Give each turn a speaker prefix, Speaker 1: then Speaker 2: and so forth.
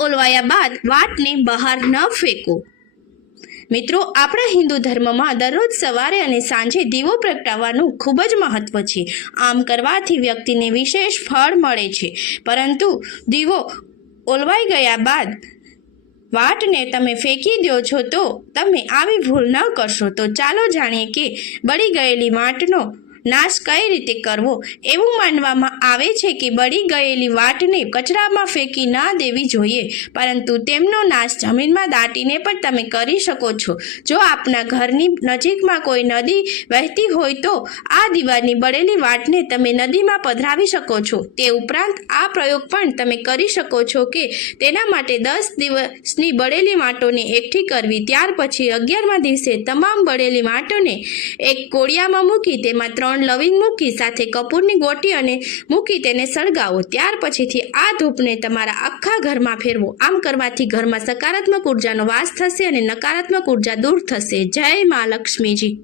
Speaker 1: ઓલવાયા બાદ વાટને બહાર ન ફેંકો. મિત્રો, આપણા હિન્દુ ધર્મમાં દરરોજ સવારે અને સાંજે દીવો પ્રગટાવવાનું ખૂબ જ મહત્વ છે. આમ કરવાથી વ્યક્તિને વિશેષ ફળ મળે છે. પરંતુ દીવો ઓલવાઈ ગયા બાદ વાટને તમે ફેંકી દો છો તો તમે આવી ભૂલ ન કરશો. તો ચાલો જાણીએ કે બળી ગયેલી વાટનો નાશ કઈ રીતે કરવો? એવું માનવામાં આવે છે કે બળી ગયેલી વાટને કચરામાં ફેંકી ના દેવી જોઈએ, પરંતુ તેમનો નાશ જમીનમાં દાટીને પણ તમે કરી શકો છો. જો આપના ઘરની નજીકમાં કોઈ નદી વહેતી હોય તો આ દિવાળની બળેલી વાટને તમે નદીમાં પધરાવી શકો છો. તે ઉપરાંત આ પ્રયોગ પણ તમે કરી શકો છો કે તેના માટે દસ દિવસની બળેલી વાટોને એકઠી કરવી. ત્યાર પછી અગિયારમા દિવસે તમામ બળેલી વાટોને એક કોળિયામાં મૂકી તેમાં ત્રણ લવિંગ મૂકી સાથે કપૂરની ગોટી અને મૂકી તેને સળગાવો. ત્યાર પછીથી આ ધૂપને તમારા આખા ઘરમાં ફેરવો. આમ કરવાથી ઘરમાં સકારાત્મક ઉર્જાનો વાસ થશે અને નકારાત્મક ઊર્જા દૂર થશે. જય મા લક્ષ્મીજી.